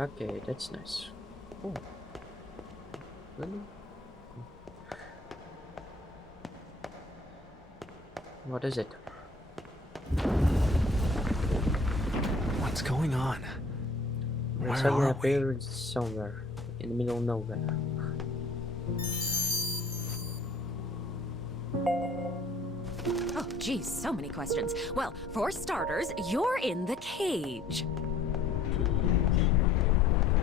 Okay, that's nice. Oh, really? What is it? What's going on? It Where suddenly are we? appeared somewhere in the middle of nowhere. Oh, geez, so many questions. Well, for starters, you're in the cage.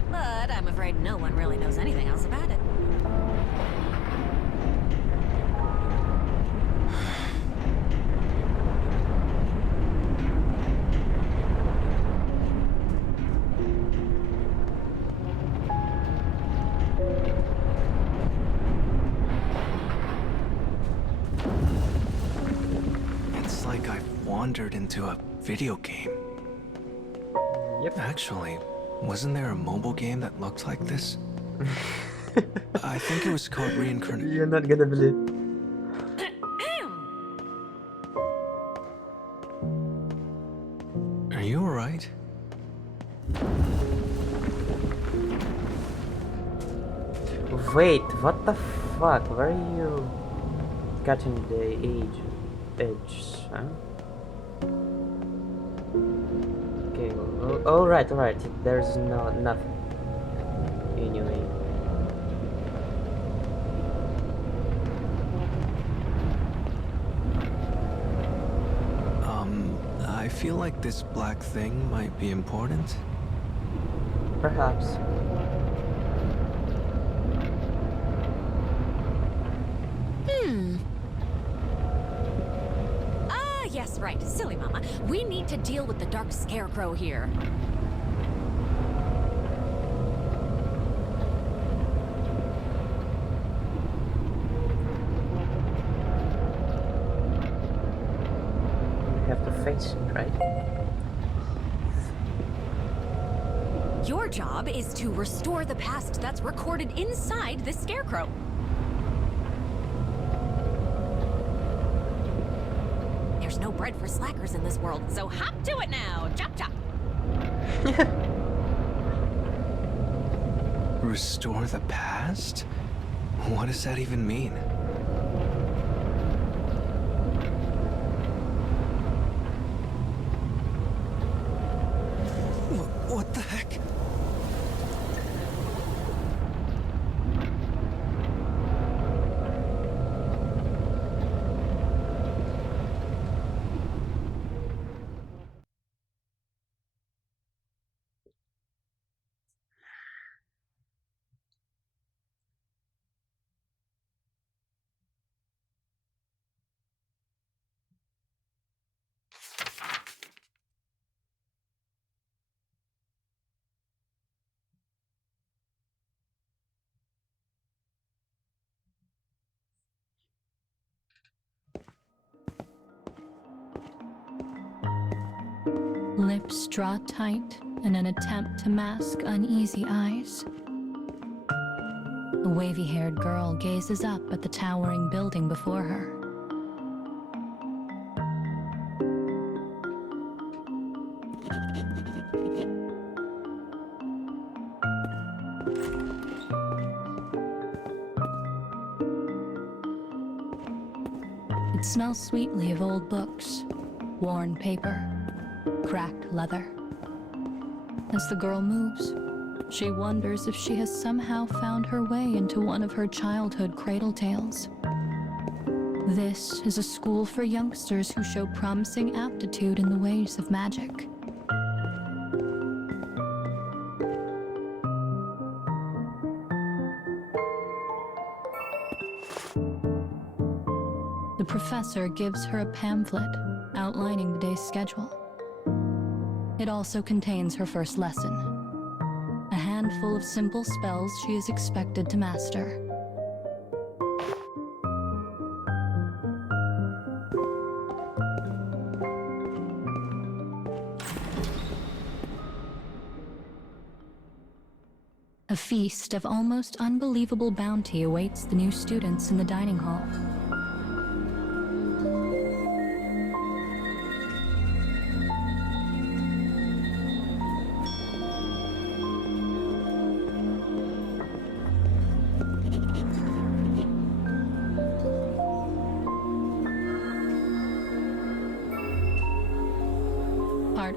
But I'm afraid no one really knows anything else about it. It's like I've wandered into a video game. Yep. Actually, wasn't there a mobile game that looked like this? I think it was called Reincarnation. You're not gonna believe. Are you alright? Wait, what the fuck? Where are you catching the edge, huh? Okay, alright, alright. There's nothing. Anyway. I feel like this black thing might be important. Perhaps. Ah, yes, right. Silly mama. We need to deal with the dark scarecrow here. We have to face it, right? Your job is to restore the past that's recorded inside the scarecrow. There's no bread for slackers in this world, so hop to it now. Chop chop. Restore the past? What does that even mean? What the heck? Lips draw tight in an attempt to mask uneasy eyes. A wavy-haired girl gazes up at the towering building before her. It smells sweetly of old books, worn paper, cracked leather. As the girl moves, she wonders if she has somehow found her way into one of her childhood cradle tales. This is a school for youngsters who show promising aptitude in the ways of magic. The professor gives her a pamphlet outlining the day's schedule. It also contains her first lesson, a handful of simple spells she is expected to master. A feast of almost unbelievable bounty awaits the new students in the dining hall.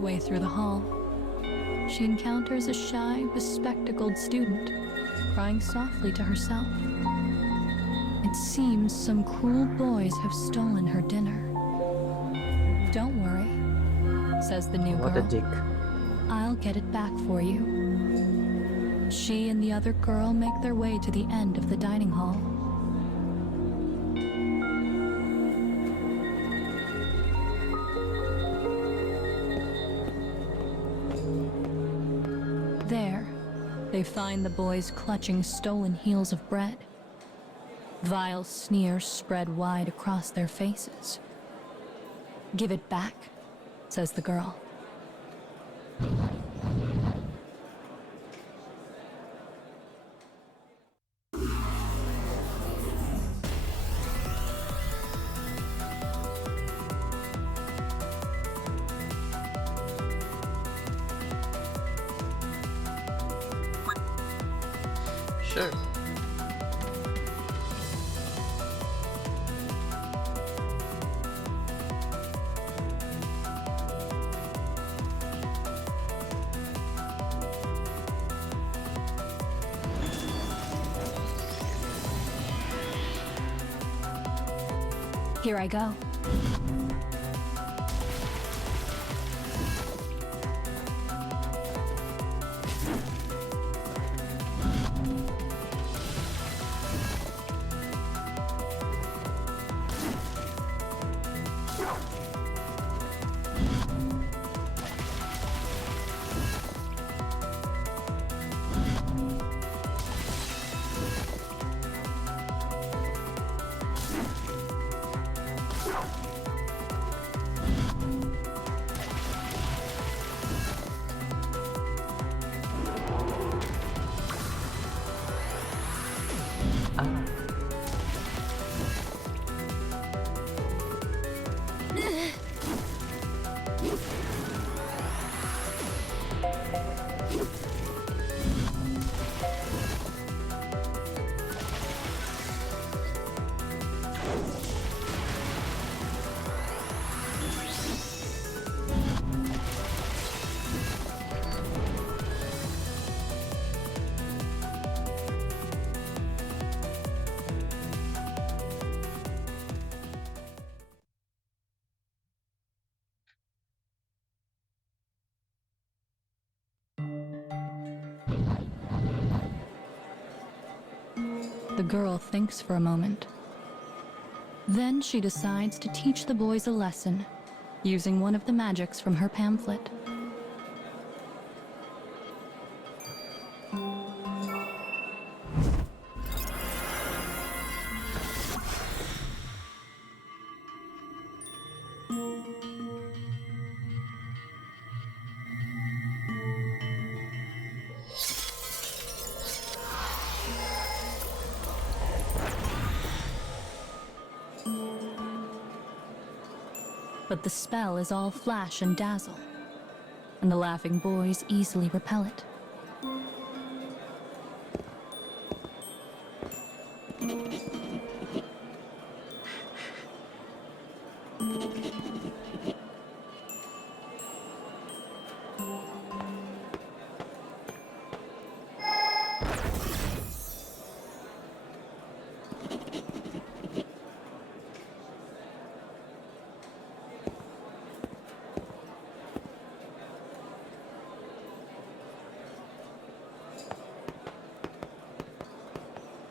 Partway through the hall, she encounters a shy, bespectacled student crying softly to herself. It seems some cruel boys have stolen her dinner. Don't worry, says the new What a girl. dick. I'll get it back for you. She and the other girl make their way to the end of the dining hall. There, they find the boys clutching stolen heels of bread. Vile sneers spread wide across their faces. Give it back, says the girl. Sure. Here I go. Ah. The girl thinks for a moment. Then she decides to teach the boys a lesson, using one of the magics from her pamphlet. But the spell is all flash and dazzle, and the laughing boys easily repel it.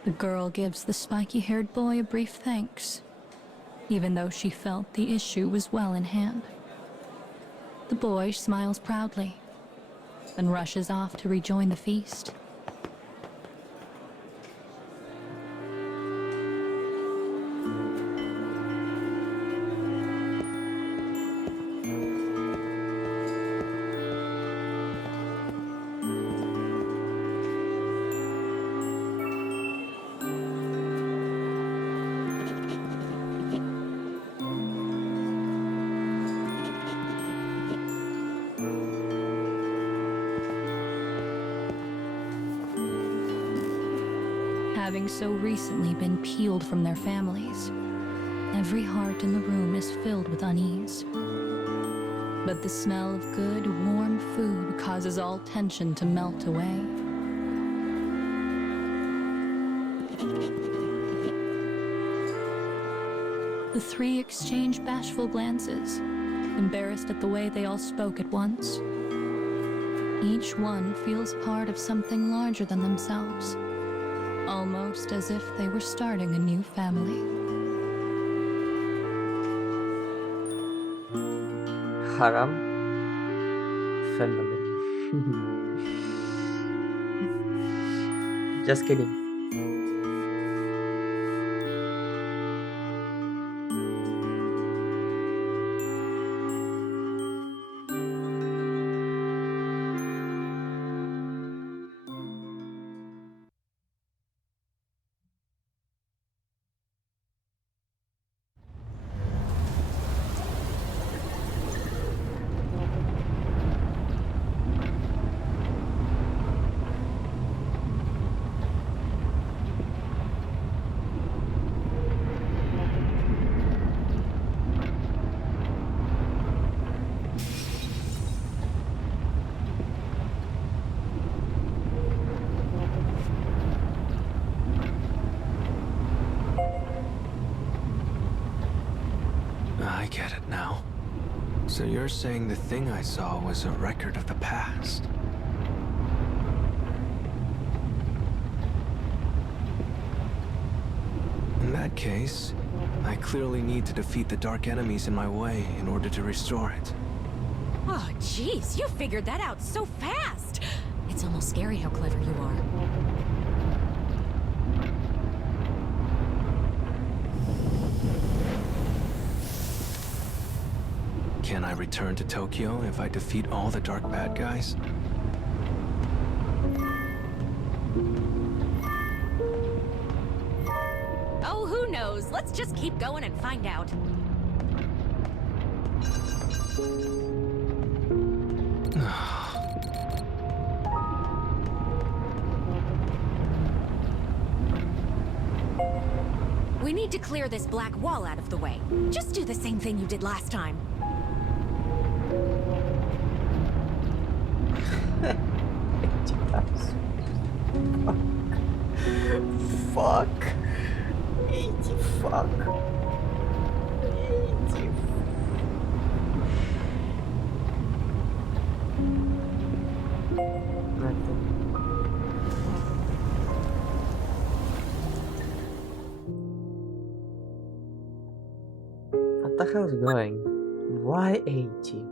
The girl gives the spiky-haired boy a brief thanks, even though she felt the issue was well in hand. The boy smiles proudly, then rushes off to rejoin the feast. Having so recently been peeled from their families, every heart in the room is filled with unease. But the smell of good, warm food causes all tension to melt away. The three exchange bashful glances, embarrassed at the way they all spoke at once. Each one feels part of something larger than themselves, almost as if they were starting a new family. Haram family. Just kidding. I get it now. So you're saying the thing I saw was a record of the past? In that case, I clearly need to defeat the dark enemies in my way in order to restore it. Oh, jeez, you figured that out so fast! It's almost scary how clever you are. Can I return to Tokyo if I defeat all the dark bad guys? Oh, who knows? Let's just keep going and find out. We need to clear this black wall out of the way. Just do the same thing you did last time. Fuck. 80 fuck. 80. Nothing. What the hell is going? Why 80?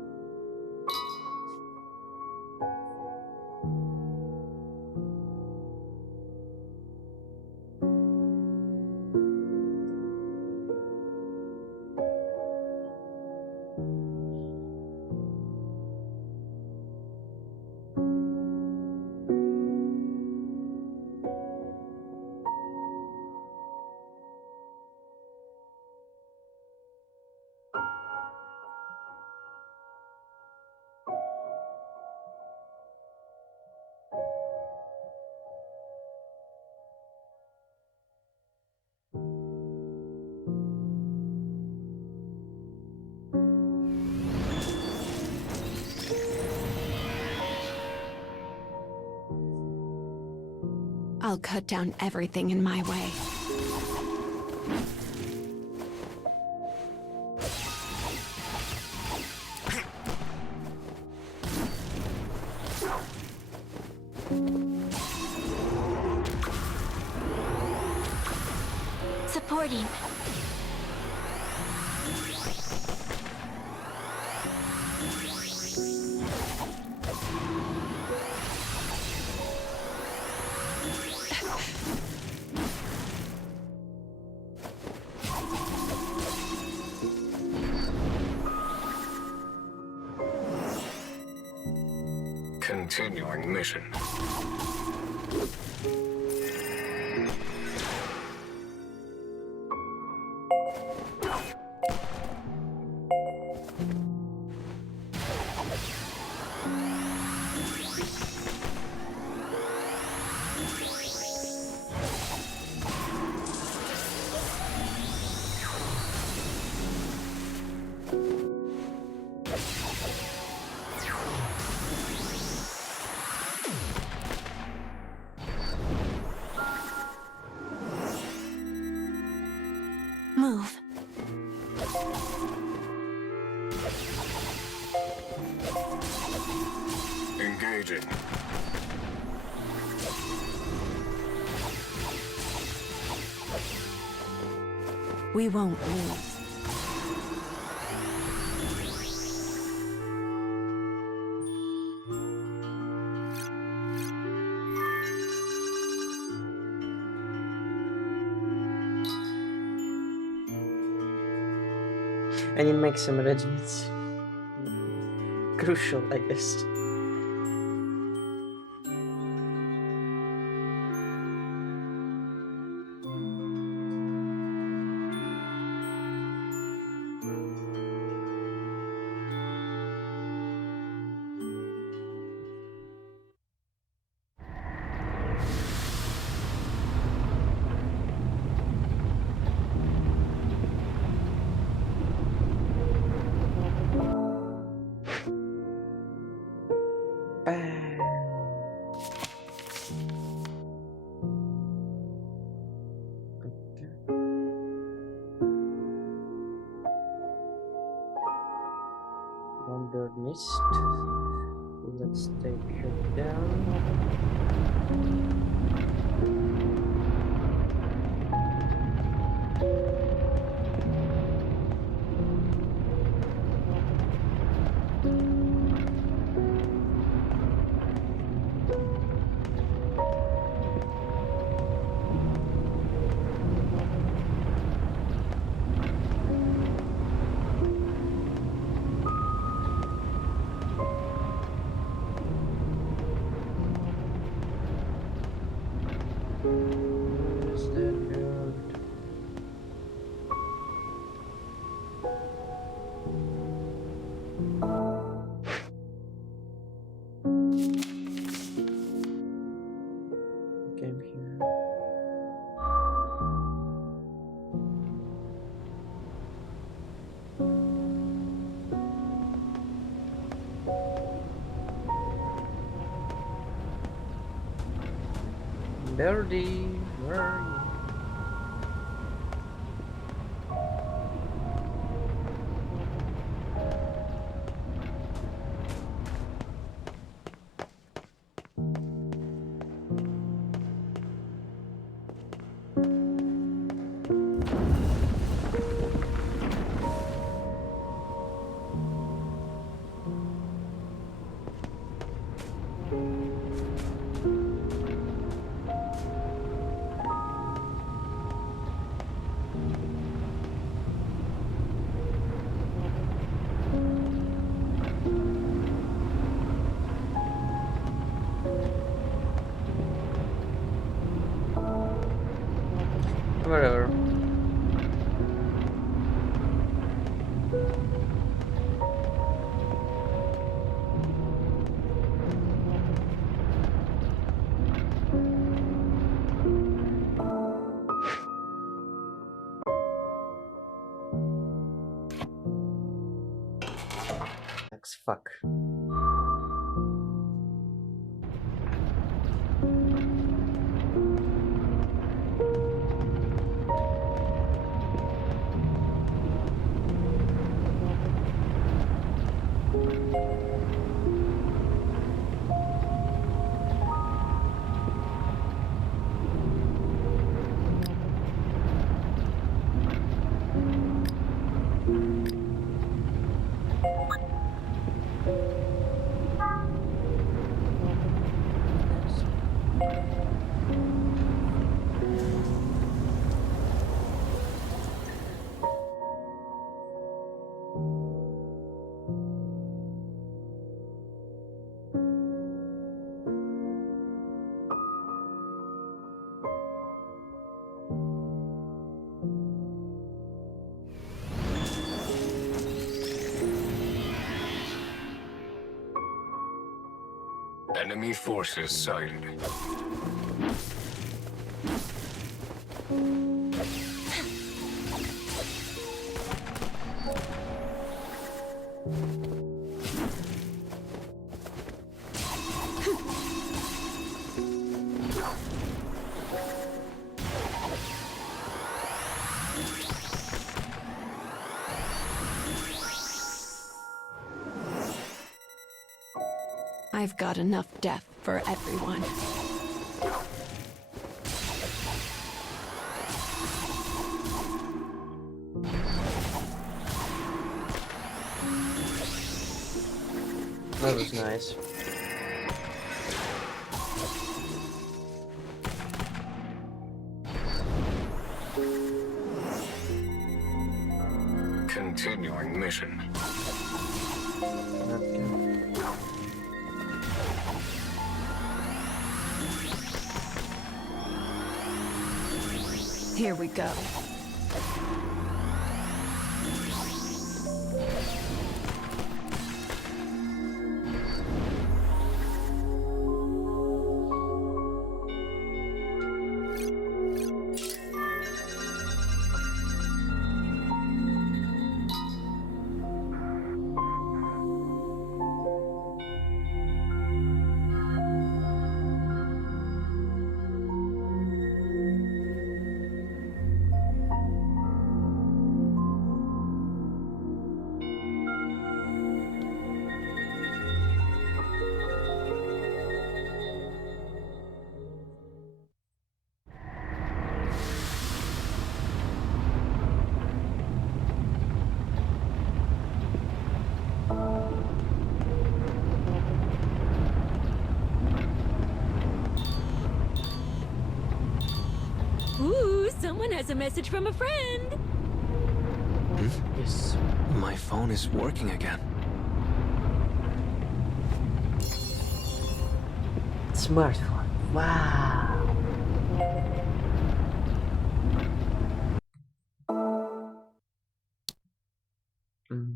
I'll cut down everything in my way. Supporting. Continuing mission. Move. Engaging. We won't lose. I need to make some arrangements. Crucial, I guess. Bam. Wonder mist. Let's take her down. Where's that road? Came here. Birdie, where are you? Whatever. Fuck. Enemy forces sighted. I've got enough death for everyone. That was nice. Continuing mission. Okay. Here we go. Ooh, someone has a message from a friend. Yes. My phone is working again. Smartphone. Wow.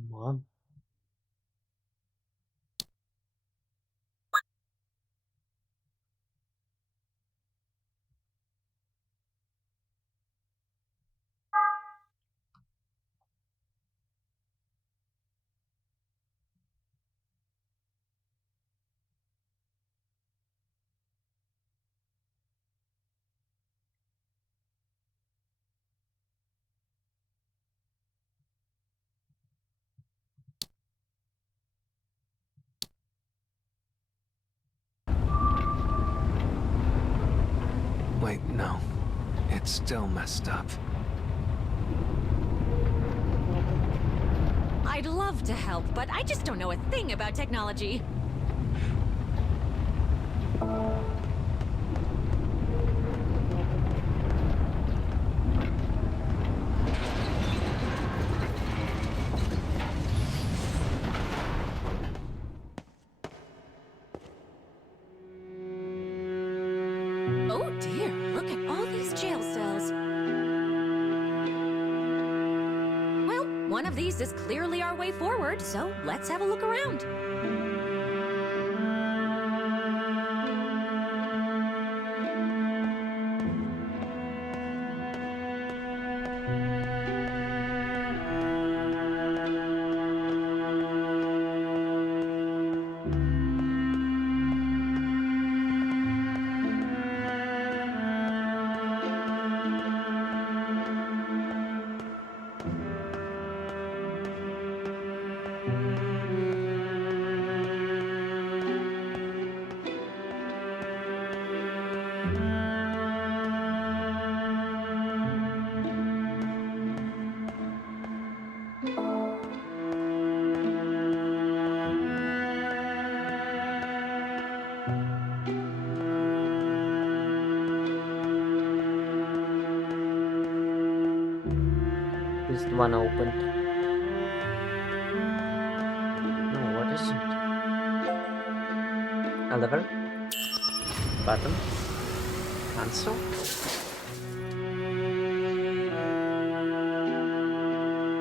Mom. Wait, no. It's still messed up. I'd love to help, but I just don't know a thing about technology. Oh dear, look at all these jail cells. Well, one of these is clearly our way forward, so let's have a look around. This is the one opened. No, what is it? A lever? Button? Cancel?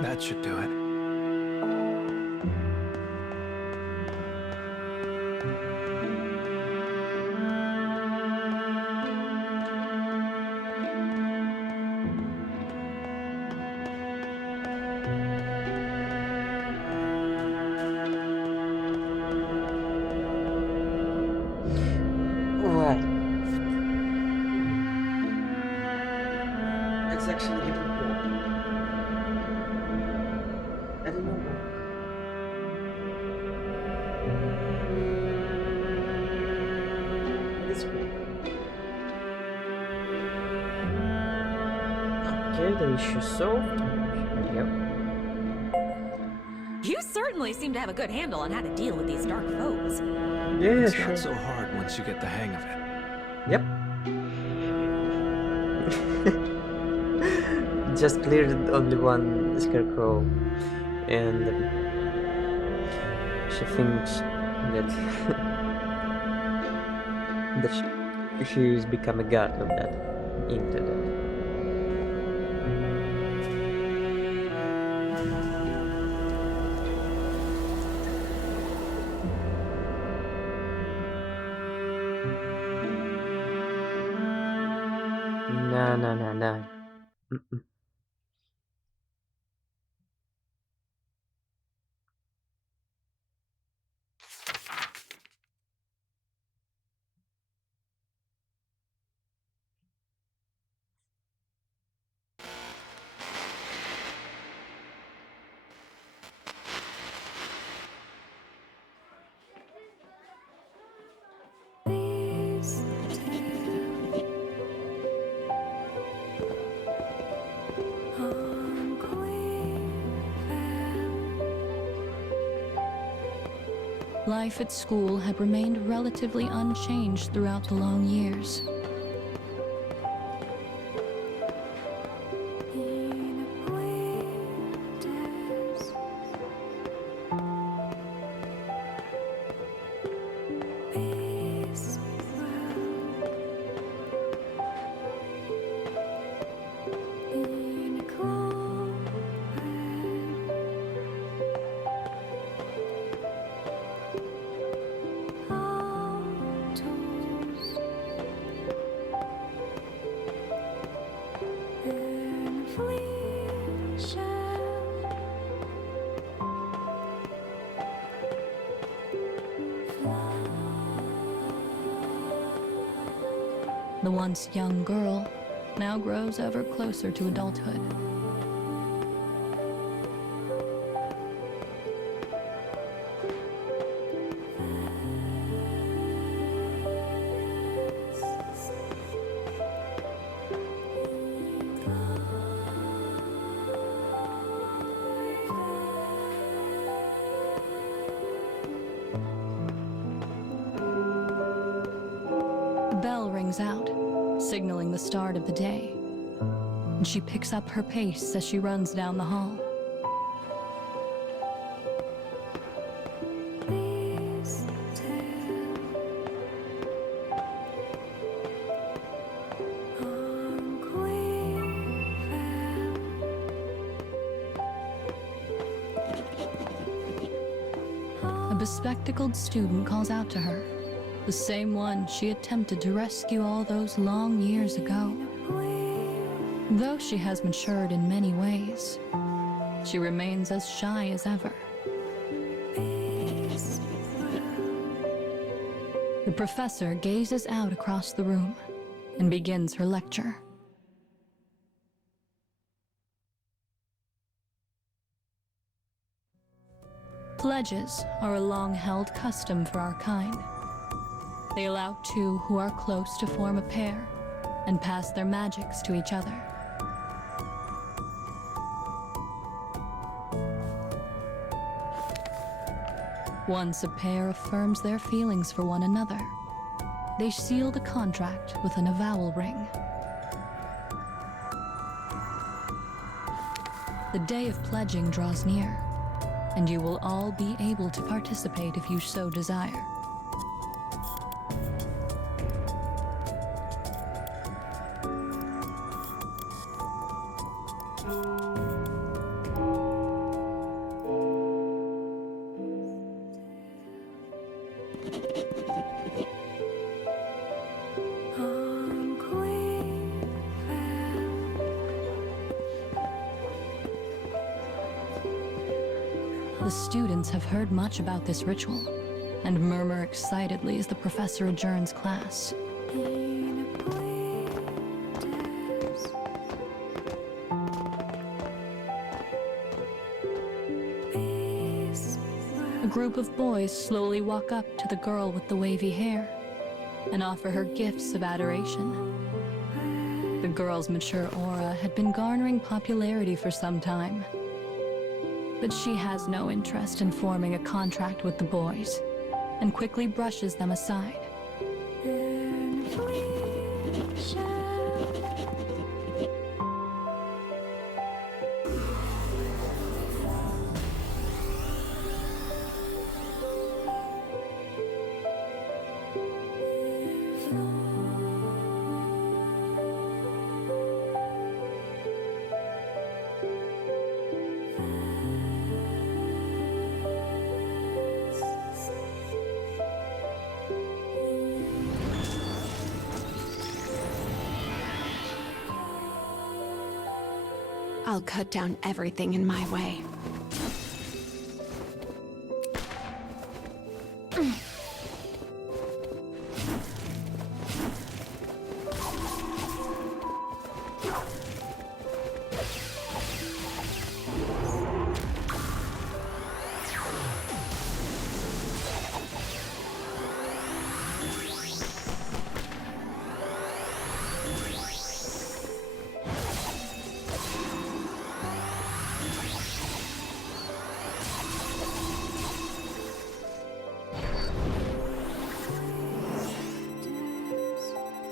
That should do it. Right. It's actually getting cool. I don't know why. Okay, the issue solved. Yep. You certainly seem to have a good handle on how to deal with these dark foes. Yeah, It's sure. not so hard once you get the hang of it. Yep. Just cleared only one scarecrow, and she thinks that that she's become a god of that, into that. Nah, nah, nah, nah. Mm-mm. Life at school had remained relatively unchanged throughout the long years. The once young girl now grows ever closer to adulthood. A bell rings out, signaling the start of the day, and she picks up her pace as she runs down the hall. A bespectacled student calls out to her, the same one she attempted to rescue all those long years ago. Though she has matured in many ways, she remains as shy as ever. The professor gazes out across the room and begins her lecture. Pledges are a long-held custom for our kind. They allow two who are close to form a pair and pass their magics to each other. Once a pair affirms their feelings for one another, they seal the contract with an avowal ring. The day of pledging draws near, and you will all be able to participate if you so desire. The students have heard much about this ritual and murmur excitedly as the professor adjourns class. A group of boys slowly walk up to the girl with the wavy hair and offer her gifts of adoration. The girl's mature aura had been garnering popularity for some time. But she has no interest in forming a contract with the boys, and quickly brushes them aside. I'll cut down everything in my way.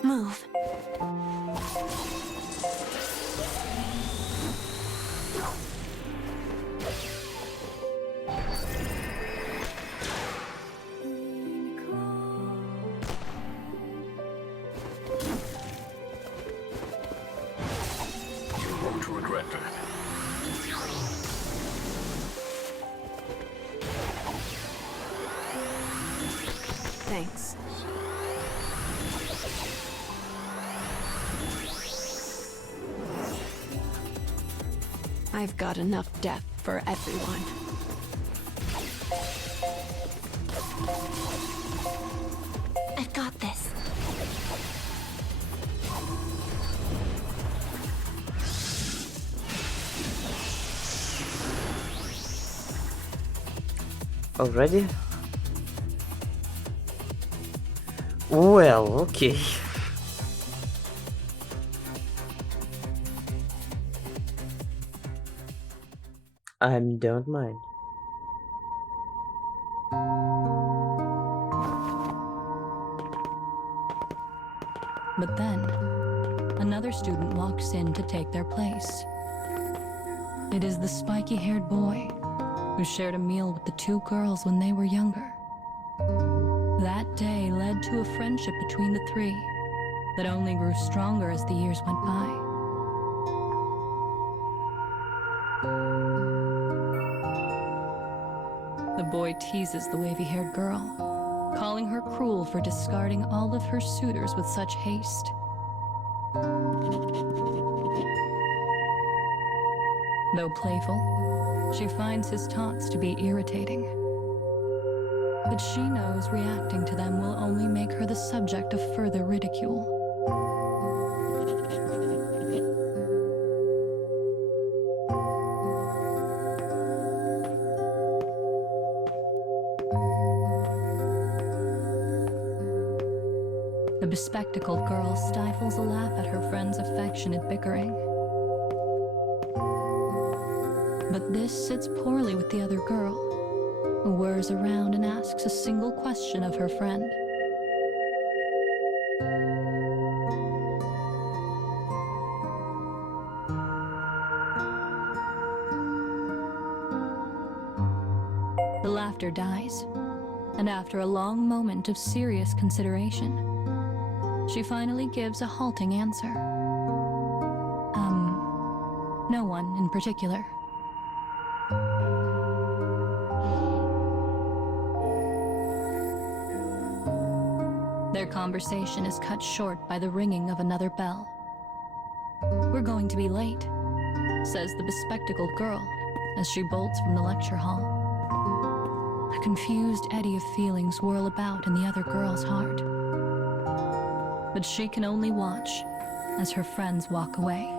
Move. You won't regret that. Thanks. I've got enough death for everyone. I've got this. Already? Well, okay. I don't mind. But then, another student walks in to take their place. It is the spiky-haired boy who shared a meal with the two girls when they were younger. That day led to a friendship between the three that only grew stronger as the years went by. The boy teases the wavy-haired girl, calling her cruel for discarding all of her suitors with such haste. Though playful, she finds his taunts to be irritating. But she knows reacting to them will only make her the subject of further ridicule. The bespectacled girl stifles a laugh at her friend's affectionate bickering. But this sits poorly with the other girl, who whirs around and asks a single question of her friend. The laughter dies, and after a long moment of serious consideration, she finally gives a halting answer. No one in particular. Their conversation is cut short by the ringing of another bell. "We're going to be late," says the bespectacled girl as she bolts from the lecture hall. A confused eddy of feelings whirl about in the other girl's heart. But she can only watch as her friends walk away.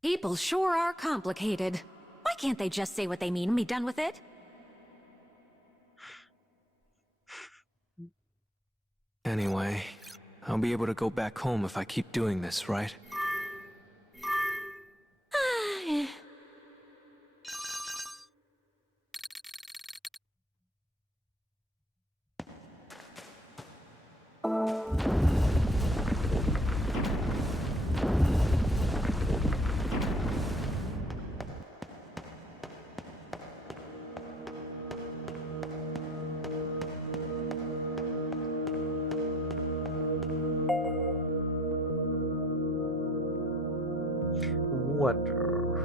People sure are complicated. Why can't they just say what they mean and be done with it? Anyway, I'll be able to go back home if I keep doing this, right? Water,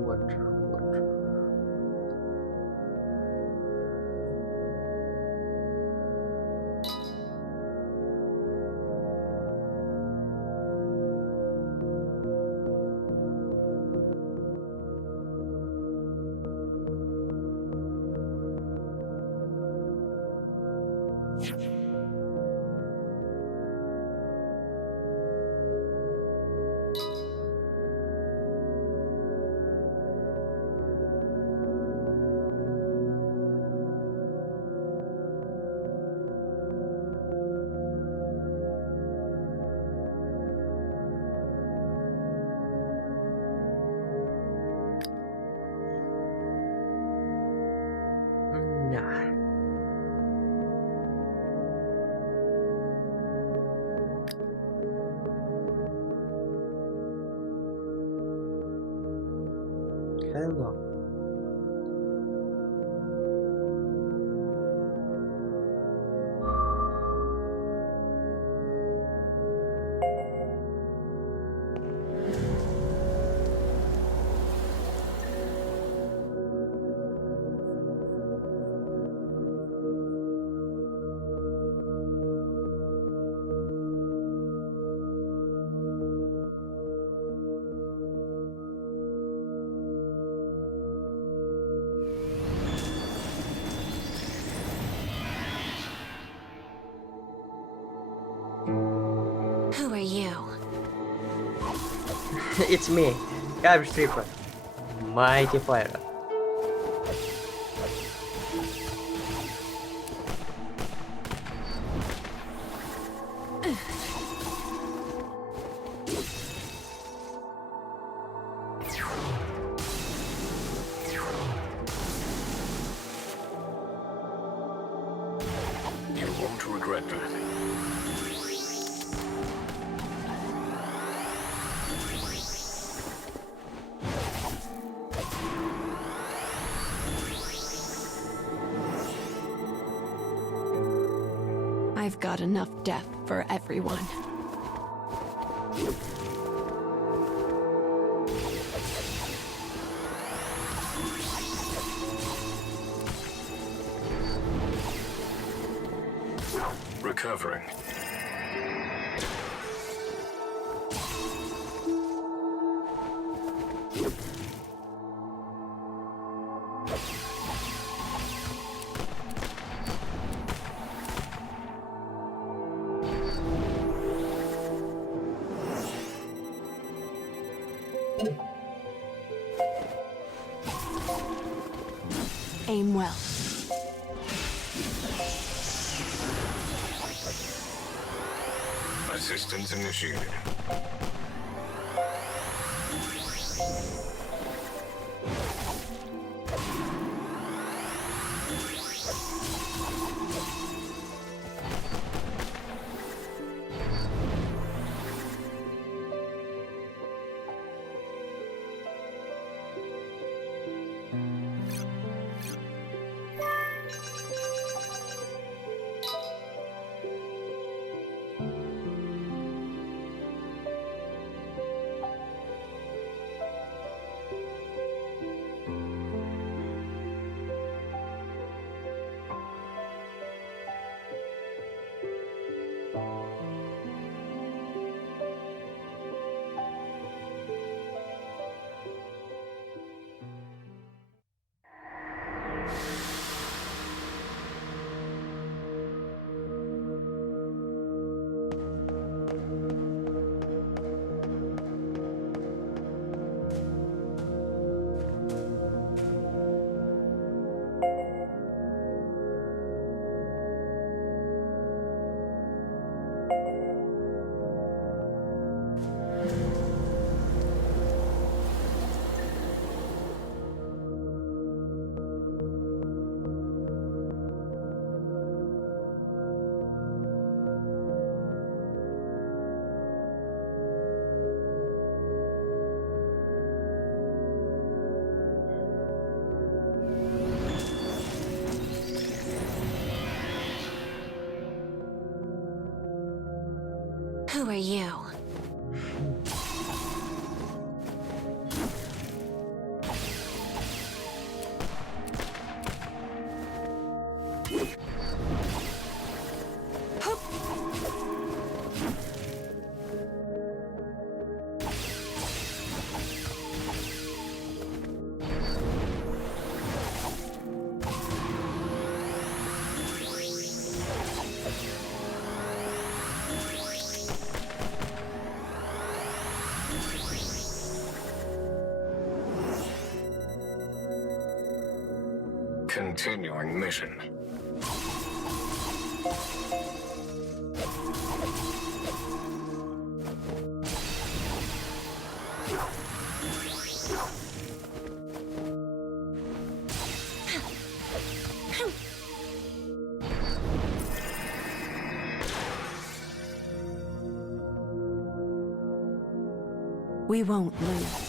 water, water. Nah. Hello. Who are you? It's me, Garbage Tripper, Mighty Fire. You won't regret that. I've got enough death for everyone. Recovering. Aim well. Assistance initiated. Who are you? Continuing mission. We won't lose.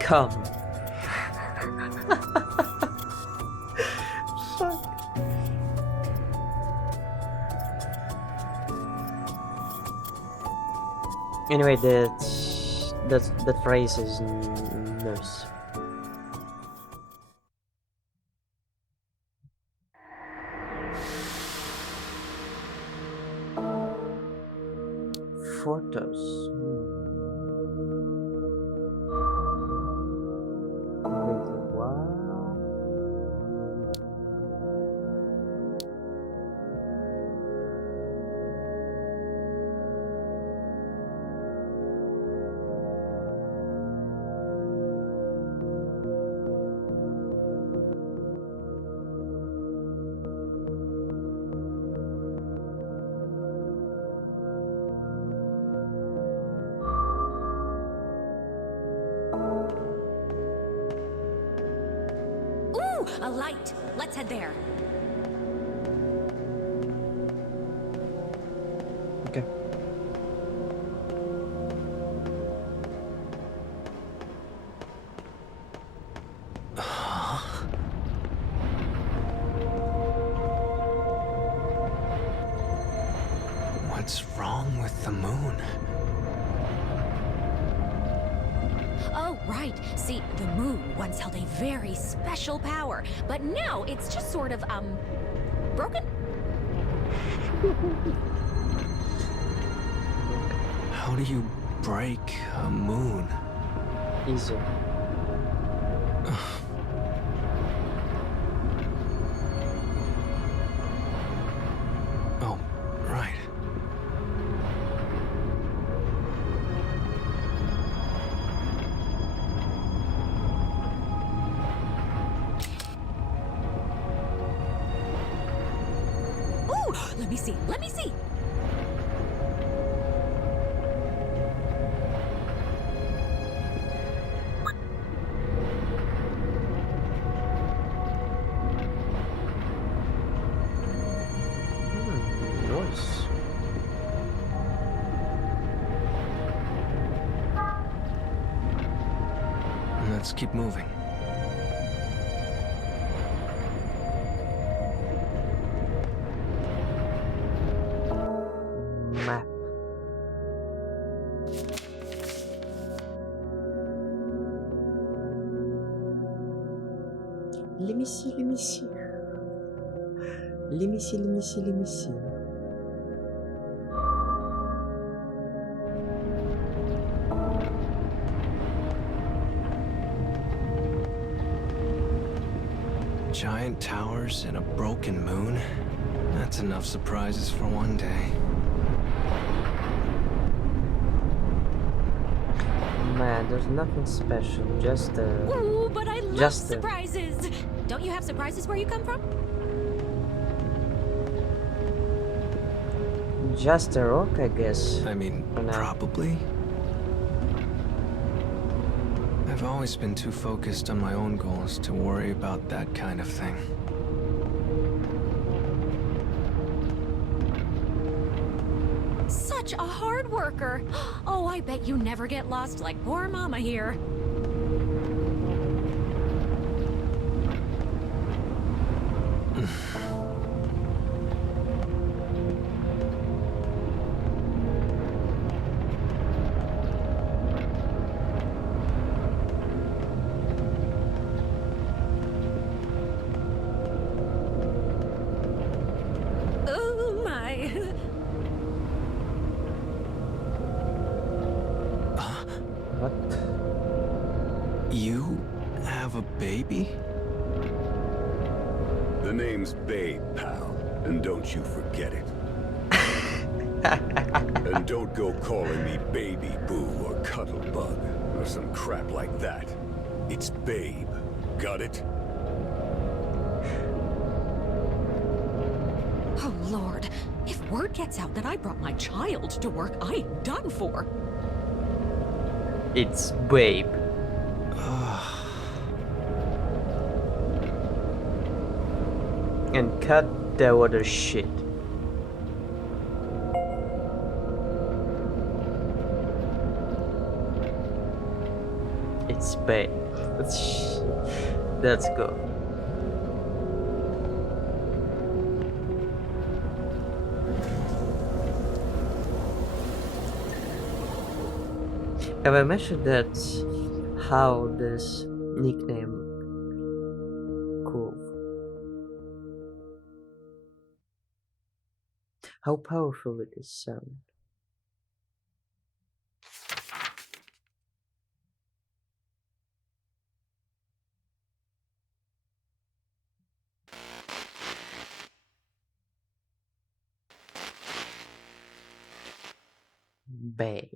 Come. Fuck. Anyway, that phrase is nurse. Photos. Wait a while. Ooh, a light. Let's head there. Okay. What's wrong with the moon? Oh, right. See, the moon once held a very special power, but now it's just sort of, broken? How do you break a moon? Easy. Oh, right. Ooh, let me see. Let me see. Nice. Let's keep moving. Map. Let me see, let me see. Let me see, let me see, let me see. Giant towers and a broken moon? That's enough surprises for one day. Man, there's nothing special, just Ooh, but I love just surprises! Don't you have surprises where you come from? just a rock, I guess. I mean, For now. probably. I've always been too focused on my own goals to worry about that kind of thing. Such a hard worker. Oh, I bet you never get lost like poor Mama here. Oh my. What? You have a baby? The name's Babe, pal, and don't you forget it. And don't go calling me Baby Boo or Cuddle Bug or some crap like that. It's Babe. Got it? Oh, Lord. If word gets out that I brought my child to work, I'm done for. It's Babe. And cut the other shit. It's Babe. Let's go. Have I mentioned that how this nickname cool? How powerful it is sound. Babe.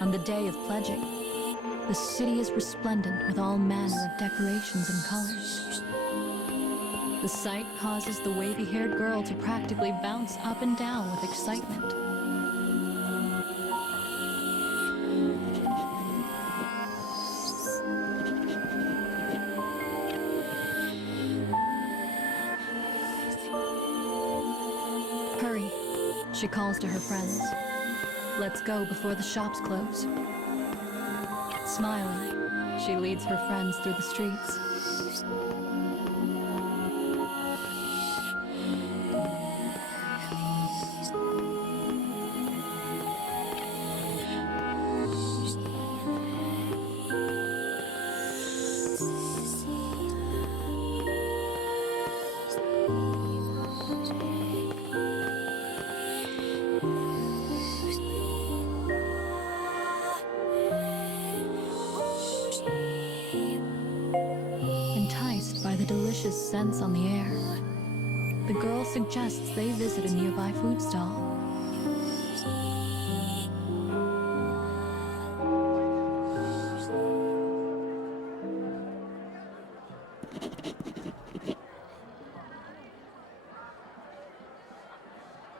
On the day of pledging, the city is resplendent with all manner of decorations and colors. The sight causes the wavy-haired girl to practically bounce up and down with excitement. Hurry, she calls to her friends. Let's go before the shops close. Smiling, she leads her friends through the streets. Enticed by the delicious scents on the air, the girl suggests they visit a nearby food stall.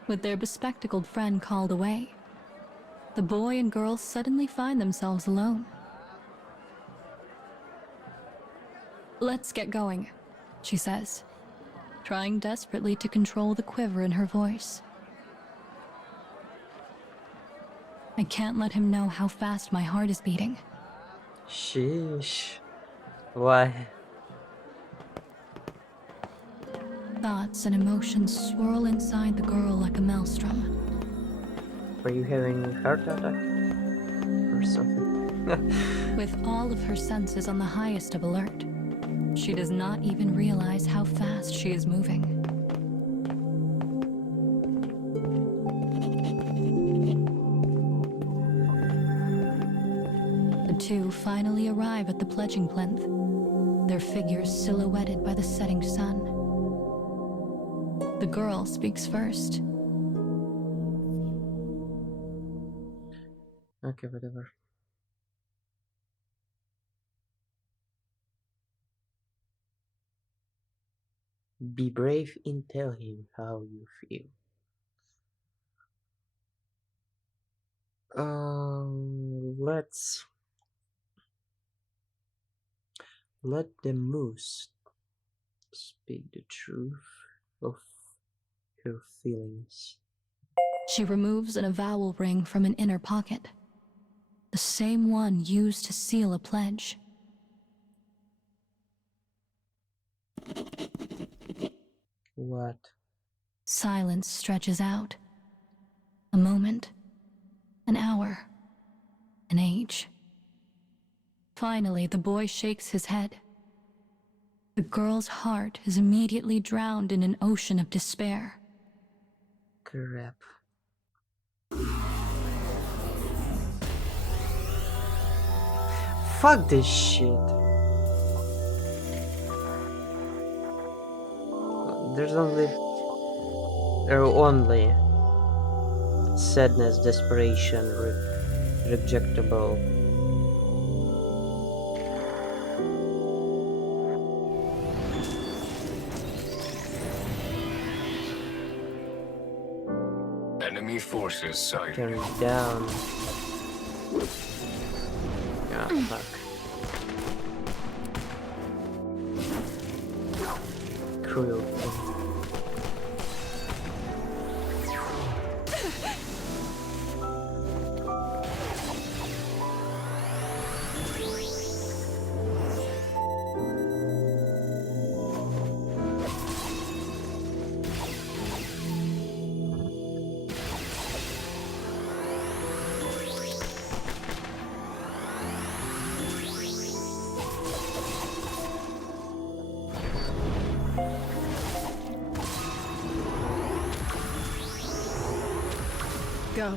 With their bespectacled friend called away, the boy and girl suddenly find themselves alone. Let's get going, she says, trying desperately to control the quiver in her voice. I can't let him know how fast my heart is beating. Sheesh. Why? Thoughts and emotions swirl inside the girl like a maelstrom. Were you having a heart attack? Or something? With all of her senses on the highest of alert, she does not even realize how fast she is moving. The two finally arrive at the pledging plinth, their figures silhouetted by the setting sun. The girl speaks first. Okay, whatever. Be brave and tell him how you feel. Let's let the moose speak the truth of her feelings. She removes an avowal ring from an inner pocket, the same one used to seal a pledge. What? Silence stretches out. A moment, an hour, an age. Finally, the boy shakes his head. The girl's heart is immediately drowned in an ocean of despair. Crap. Fuck this shit. There's only sadness, desperation, rejectable. Enemy forces sighted. Turn it down. Ah, fuck. Cruel thing. Go.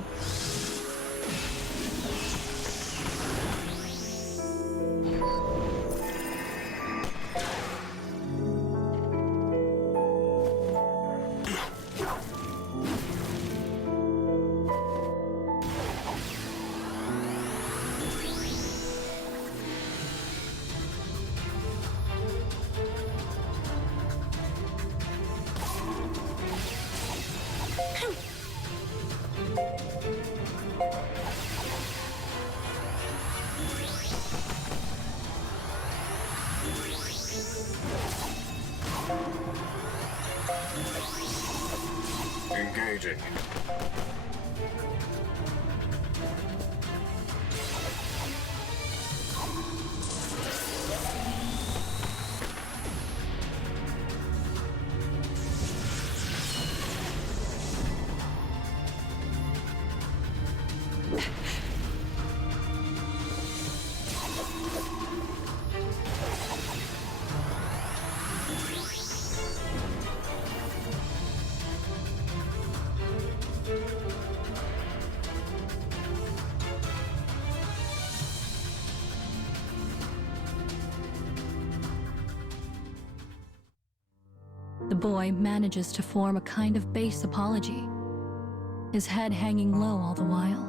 Engaging. The boy manages to form a kind of base apology, his head hanging low all the while.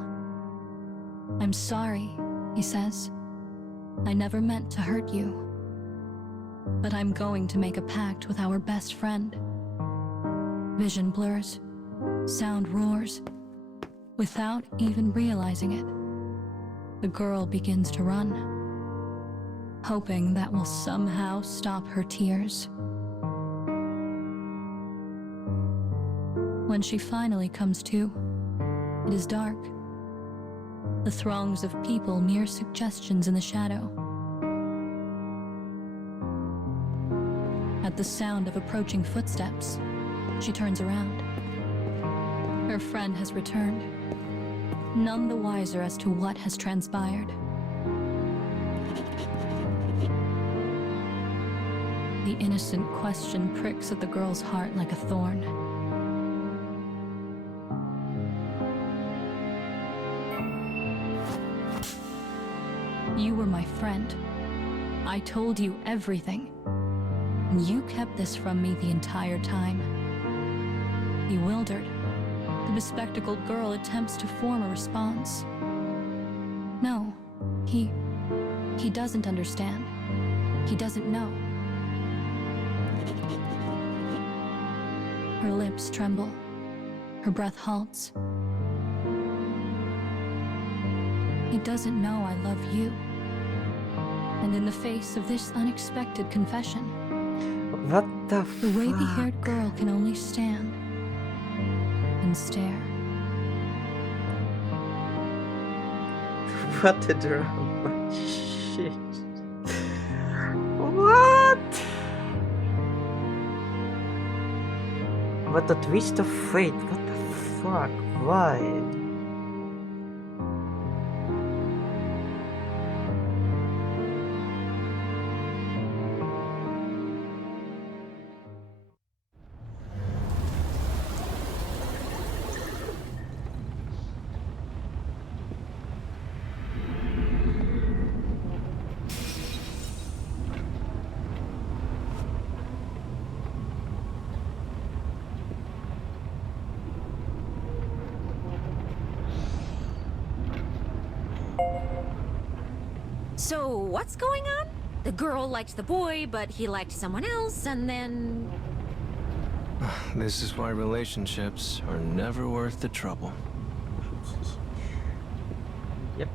"I'm sorry," he says. "I never meant to hurt you. But I'm going to make a pact with our best friend." Vision blurs, sound roars. Without even realizing it, the girl begins to run, hoping that will somehow stop her tears. When she finally comes to, it is dark. The throngs of people mere suggestions in the shadow. At the sound of approaching footsteps, she turns around. Her friend has returned, none the wiser as to what has transpired. The innocent question pricks at the girl's heart like a thorn. You were my friend. I told you everything. And you kept this from me the entire time. Bewildered, the bespectacled girl attempts to form a response. No, he doesn't understand. He doesn't know. Her lips tremble. Her breath halts. He doesn't know I love you. And in the face of this unexpected confession, What the the fuck? wavy-haired girl can only stand and stare. What a drama. Shit. What? What a twist of fate. What the fuck? Why? So, what's going on? The girl liked the boy, but he liked someone else, and then... This is why relationships are never worth the trouble. Yep.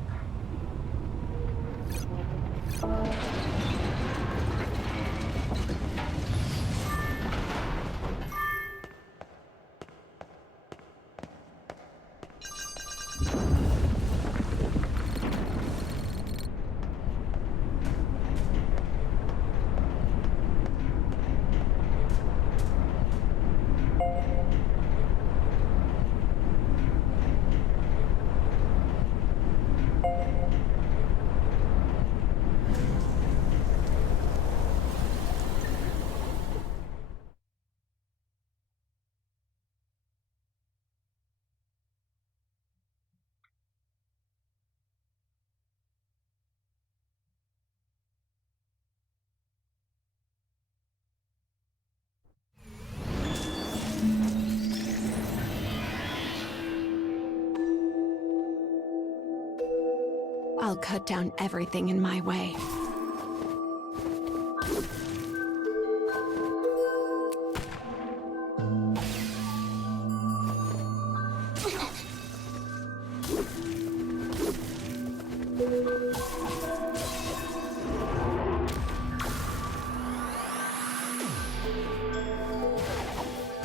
I'll cut down everything in my way.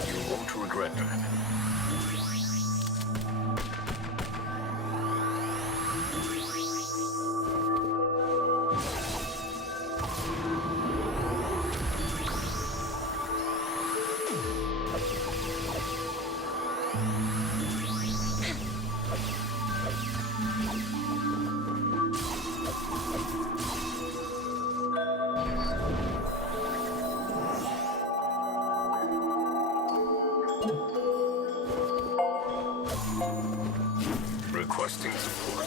You won't regret that. Requesting support.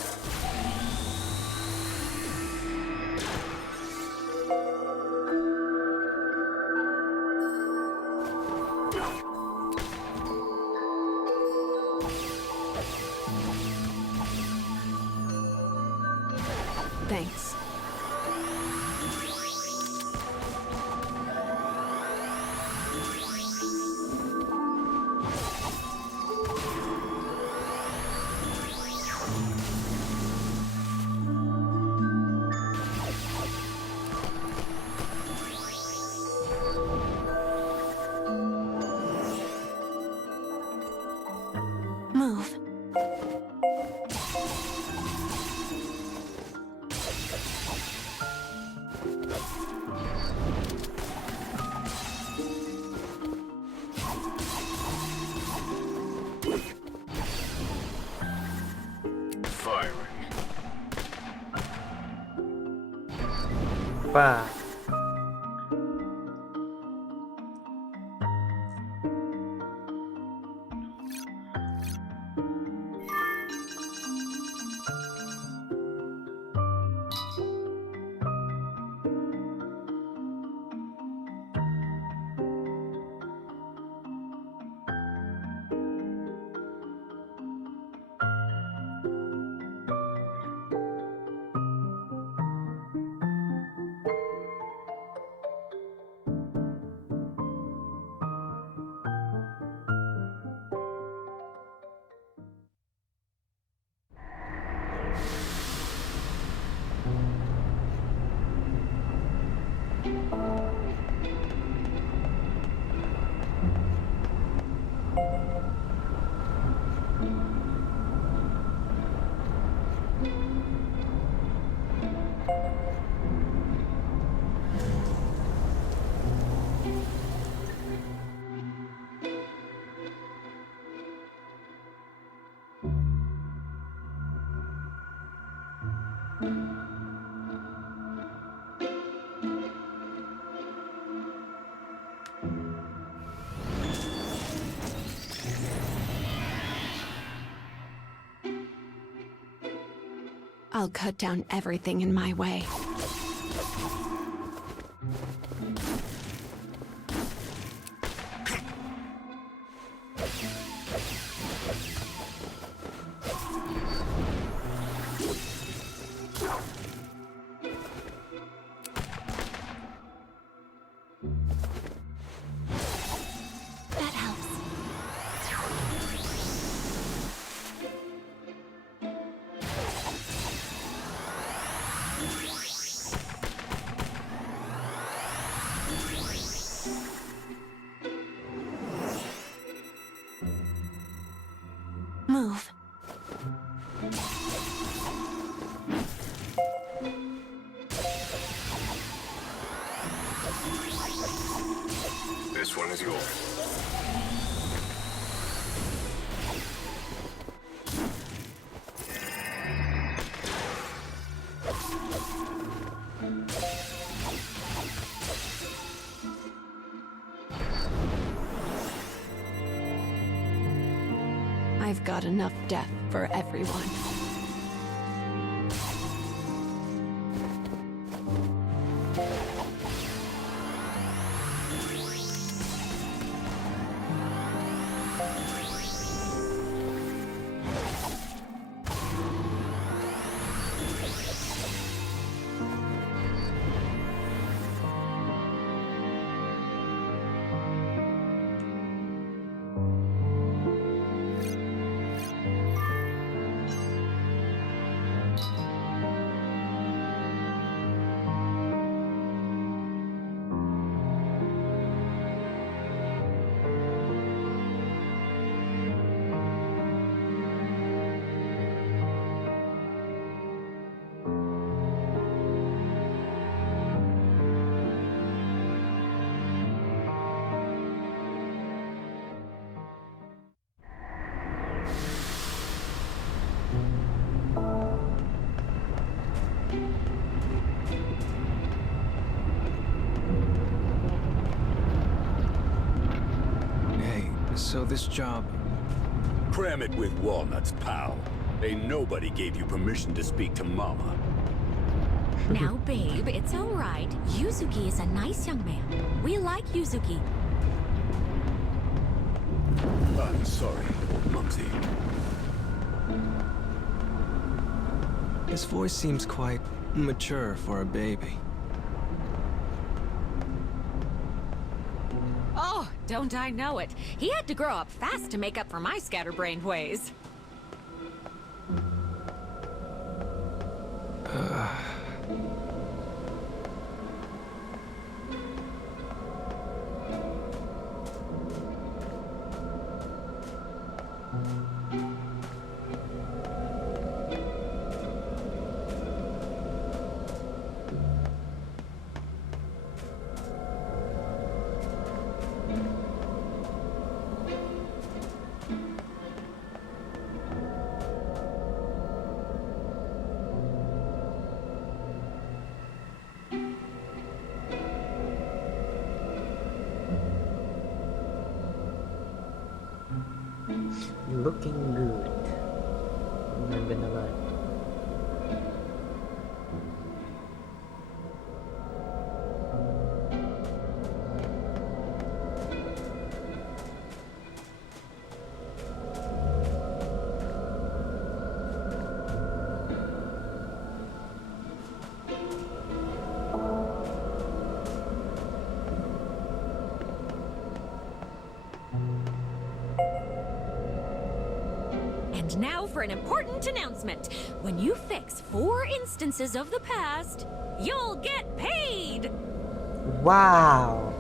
Thanks. Move. Firing. Fuck. I'll cut down everything in my way. That helps. Move. This one is yours. I've got enough death for everyone. Hey, so this job... Cram it with walnuts, pal. Ain't nobody gave you permission to speak to Mama. Now, babe, it's all right. Yuzuki is a nice young man. We like Yuzuki. I'm sorry, Mumsy. His voice seems quite mature for a baby. Oh, don't I know it. He had to grow up fast to make up for my scatterbrained ways. Looking good. Ganda naman. And now for an important announcement. When you fix 4 instances of the past, you'll get paid! Wow!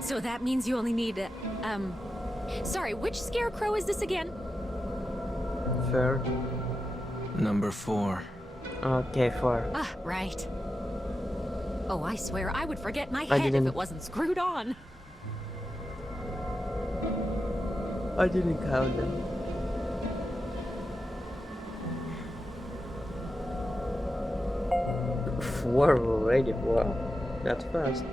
So that means you only need, Sorry, which scarecrow is this again? Fair. Number 4. Okay, 4. Ah, right. Oh, I swear I would forget my I head if didn't- it wasn't screwed on. I didn't count them. 4 already, wow, that's fast.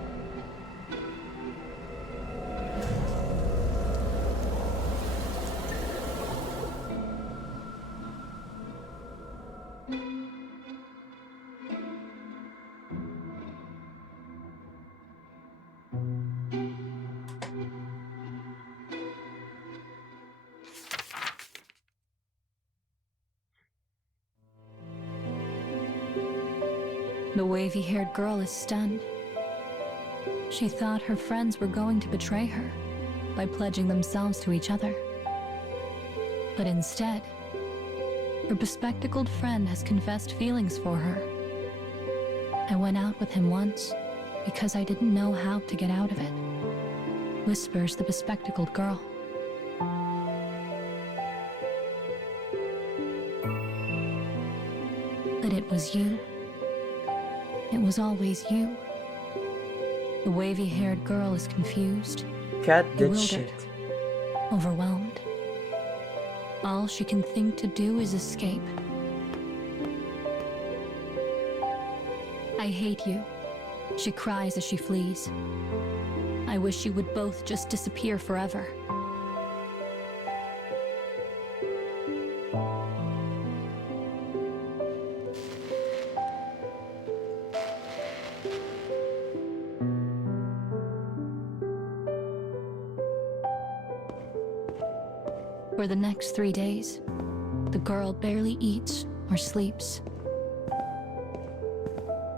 The wavy-haired girl is stunned. She thought her friends were going to betray her by pledging themselves to each other. But instead, her bespectacled friend has confessed feelings for her. I went out with him once because I didn't know how to get out of it, whispers the bespectacled girl. But it was you. It was always you. The wavy-haired girl is confused, Cat that bewildered, shit. overwhelmed. All she can think to do is escape. I hate you, she cries as she flees. I wish you would both just disappear forever. For the next 3 days, the girl barely eats or sleeps.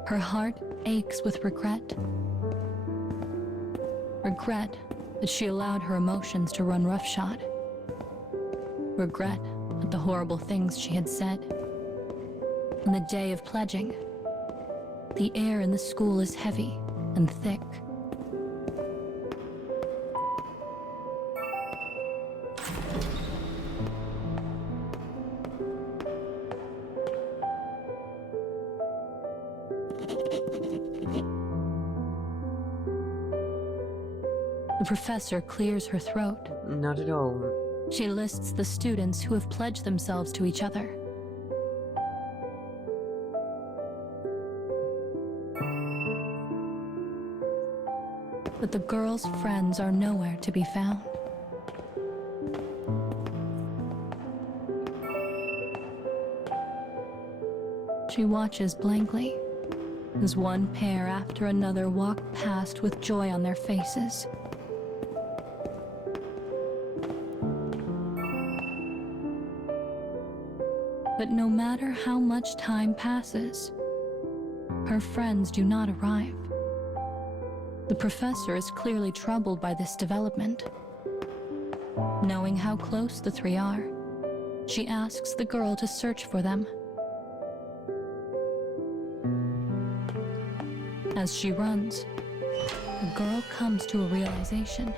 Her heart aches with regret. Regret that she allowed her emotions to run roughshod. Regret at the horrible things she had said. On the day of pledging, the air in the school is heavy and thick. The professor clears her throat. Not at all. She lists the students who have pledged themselves to each other. But the girl's friends are nowhere to be found. She watches blankly as one pair after another walk past with joy on their faces. But no matter how much time passes, her friends do not arrive. The professor is clearly troubled by this development. Knowing how close the three are, she asks the girl to search for them. As she runs, the girl comes to a realization.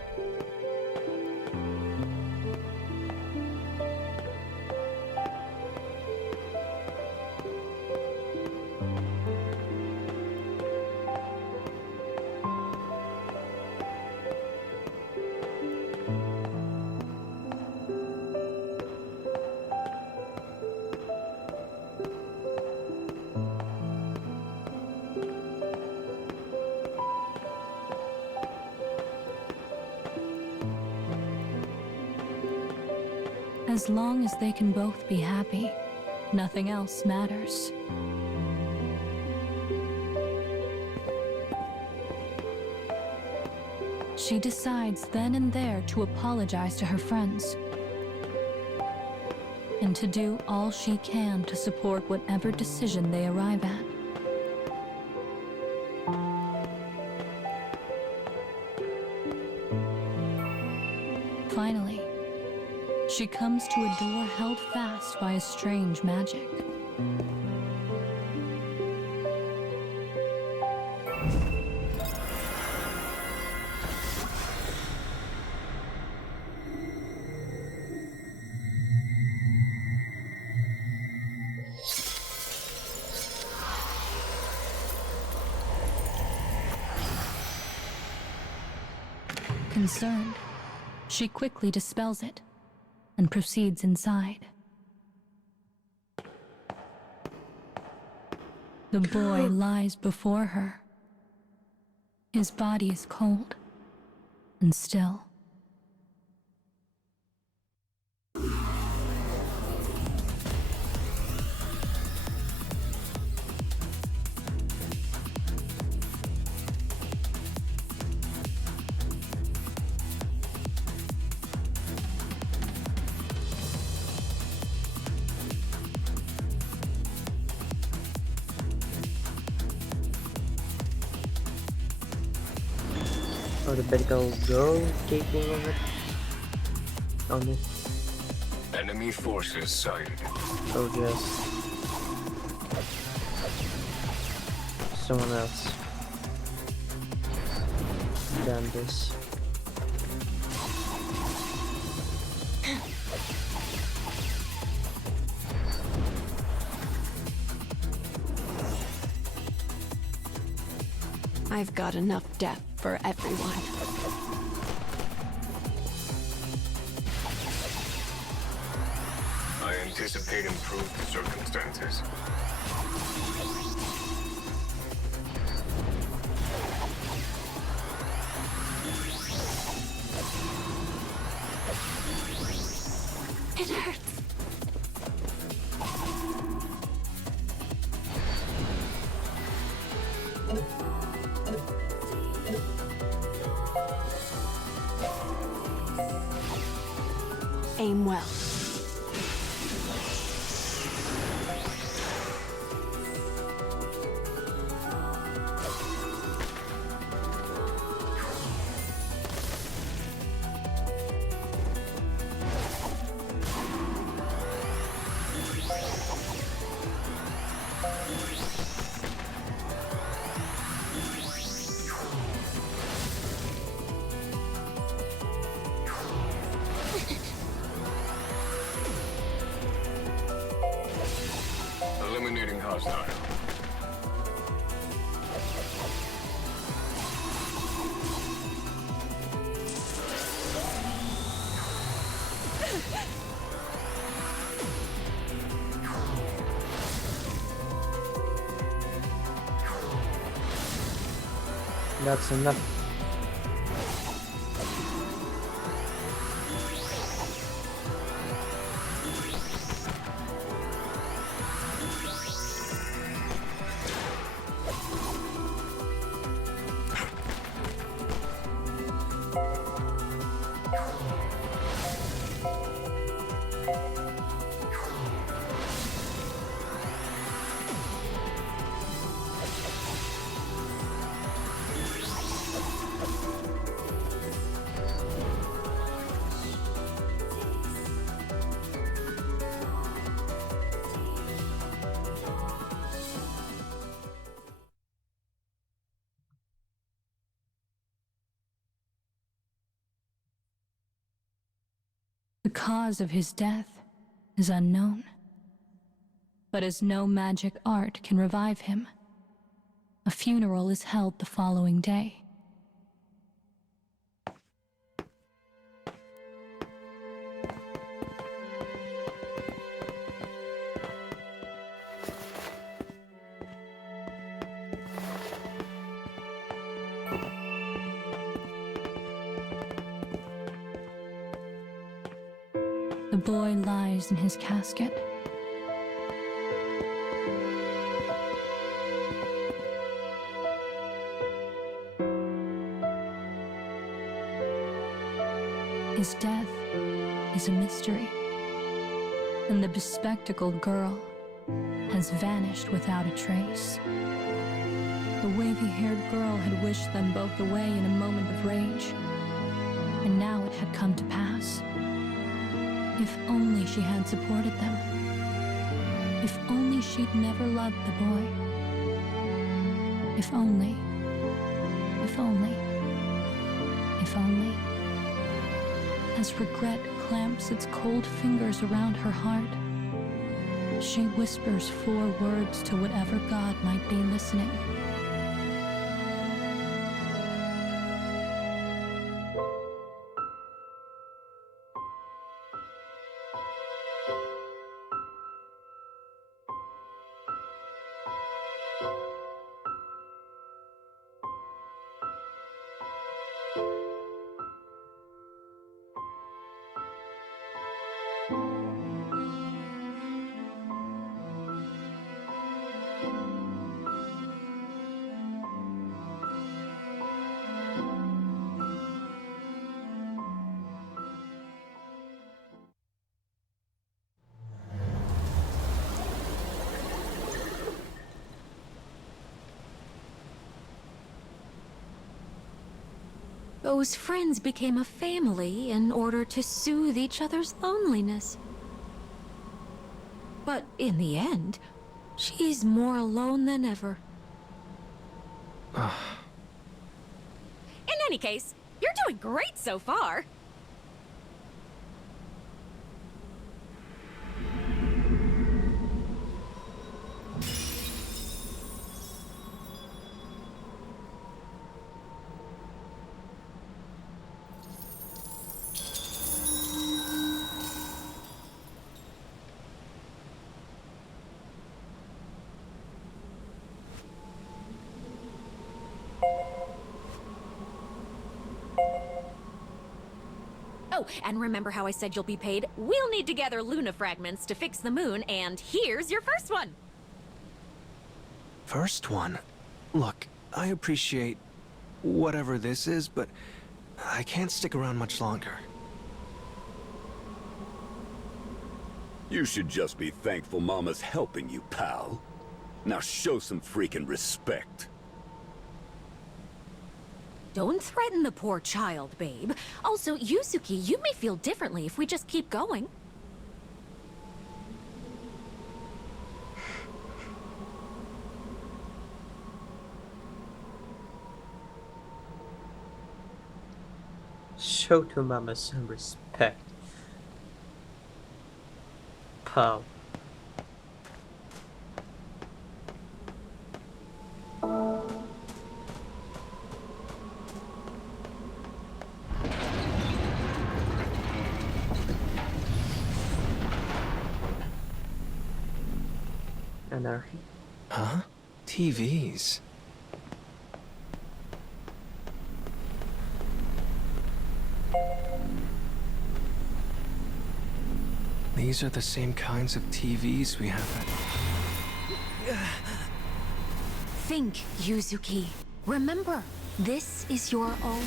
As long as they can both be happy, nothing else matters. She decides then and there to apologize to her friends and to do all she can to support whatever decision they arrive at. Finally, she comes to a door held fast by a strange magic. Concerned, she quickly dispels it and proceeds inside. The boy lies before her. His body is cold and still. Oh, the medical girl capable of it. On it. Enemy forces sighted. Oh, just someone else done this. I've got enough death for everyone. I anticipate improved circumstances. It hurts. Aim well. Eliminating hostile. That's enough. The cause of his death is unknown. But as no magic art can revive him, a funeral is held the following day. The boy lies in his casket. His death is a mystery, and the bespectacled girl has vanished without a trace. The wavy-haired girl had wished them both away in a moment of rage, and now it had come to pass. If only she had supported them. If only she'd never loved the boy. If only, if only, if only. As regret clamps its cold fingers around her heart, she whispers 4 words to whatever god might be listening. Those friends became a family in order to soothe each other's loneliness. But in the end, she's more alone than ever. In any case, you're doing great so far. Oh, and remember how I said you'll be paid? We'll need to gather Luna fragments to fix the moon, and here's your first one! First one? Look, I appreciate whatever this is, but I can't stick around much longer. You should just be thankful Mama's helping you, pal. Now show some freaking respect. Don't threaten the poor child, babe. Also, Yuzuki, you may feel differently if we just keep going. Show to Mama some respect. Pal. Anarchy. Huh? TVs. These are the same kinds of TVs we have at... Think, Yuzuki. Remember, this is your own.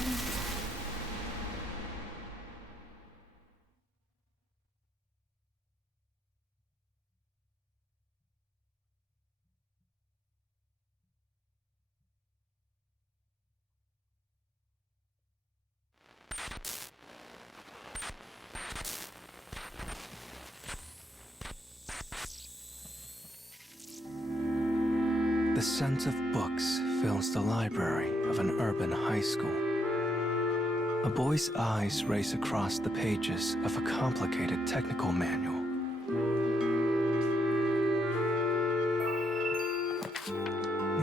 The scent of books fills the library of an urban high school. A boy's eyes race across the pages of a complicated technical manual.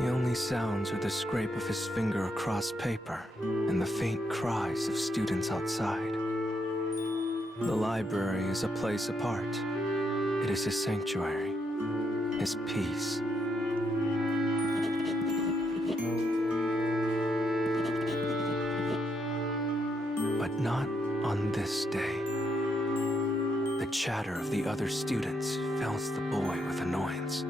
The only sounds are the scrape of his finger across paper and the faint cries of students outside. The library is a place apart. It is his sanctuary, his peace. But not on this day. The chatter of the other students fills the boy with annoyance.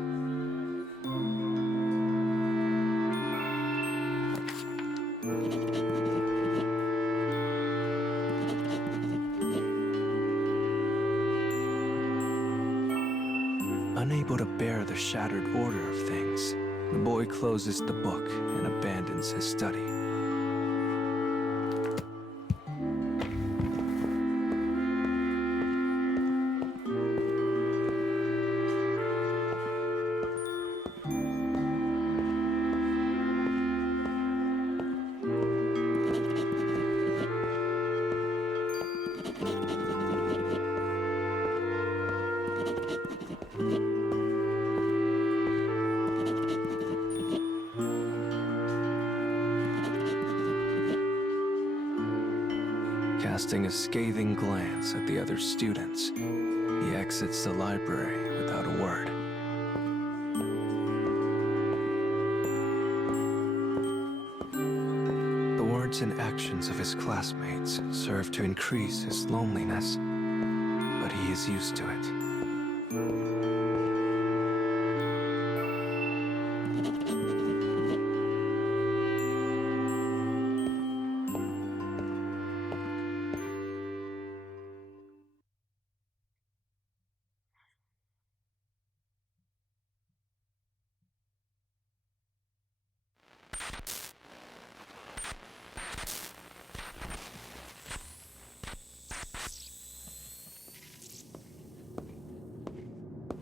Unable to bear the shattered order of things, the boy closes the book and abandons his study. Casting a scathing glance at the other students, he exits the library without a word. The words and actions of his classmates serve to increase his loneliness, but he is used to it.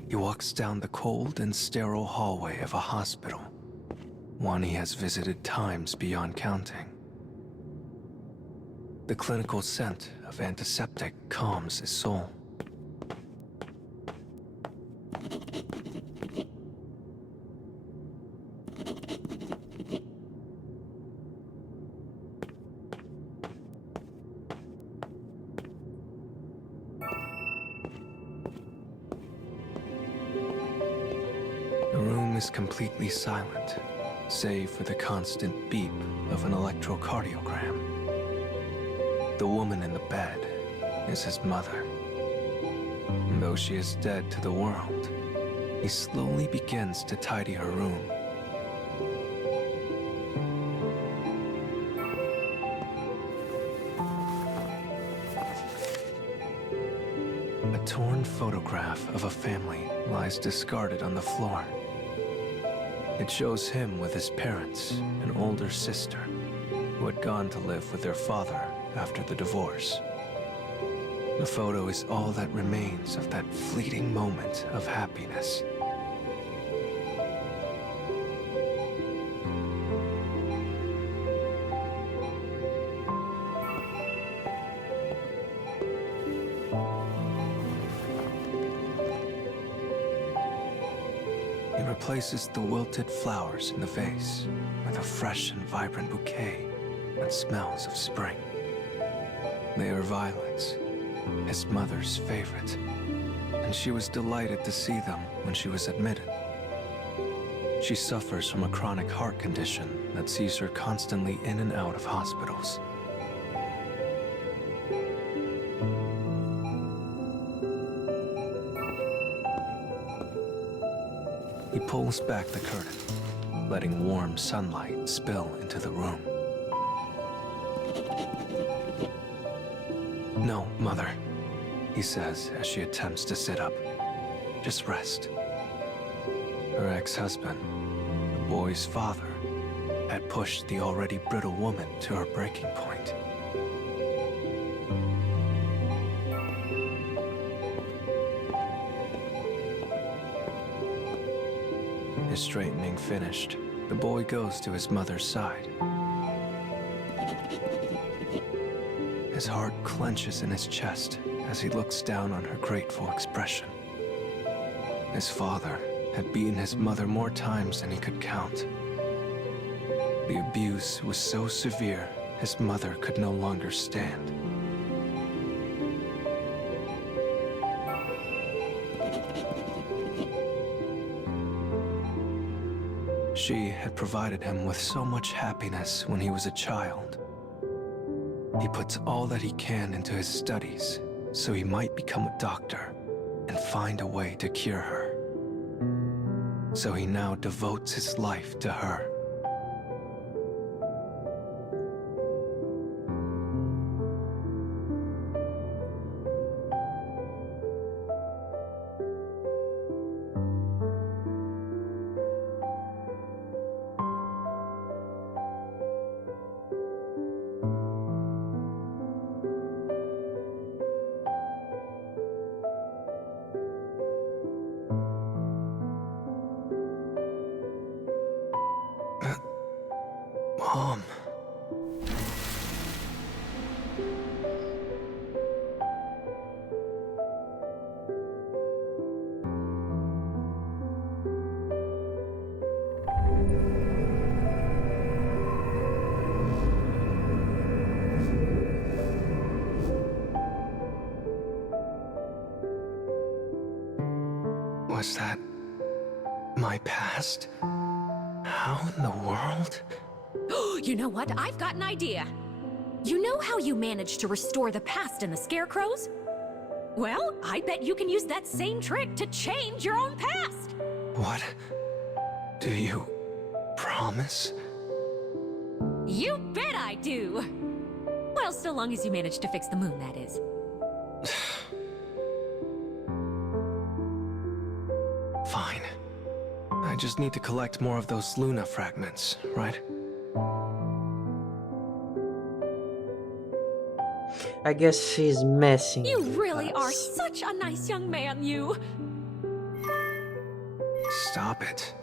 He walks down the cold and sterile hallway of a hospital, one he has visited times beyond counting. The clinical scent of antiseptic calms his soul. The room is completely silent, save for the constant beep of an electrocardiogram. The woman in the bed is his mother. And though she is dead to the world, he slowly begins to tidy her room. A torn photograph of a family lies discarded on the floor. It shows him with his parents, an older sister, who had gone to live with their father after the divorce. The photo is all that remains of that fleeting moment of happiness. He replaces the wilted flowers in the vase with a fresh and vibrant bouquet that smells of spring. They are violets, his mother's favorite, and she was delighted to see them when she was admitted. She suffers from a chronic heart condition that sees her constantly in and out of hospitals. He pulls back the curtain, letting warm sunlight spill into the room. "No, Mother," he says as she attempts to sit up. "Just rest." Her ex-husband, the boy's father, had pushed the already brittle woman to her breaking point. His straightening finished, the boy goes to his mother's side. His heart clenches in his chest as he looks down on her grateful expression. His father had beaten his mother more times than he could count. The abuse was so severe, his mother could no longer stand. She had provided him with so much happiness when he was a child. He puts all that he can into his studies so he might become a doctor and find a way to cure her. So he now devotes his life to her. Mom. Was that my past? How in the world? You know what? I've got an idea. You know how you managed to restore the past in the Scarecrows? Well, I bet you can use that same trick to change your own past. What? Do you promise? You bet I do. Well, so long as you manage to fix the moon, that is. Fine. I just need to collect more of those Luna fragments, right? I guess she's messing You with really are us. such a nice young man, you. Stop it.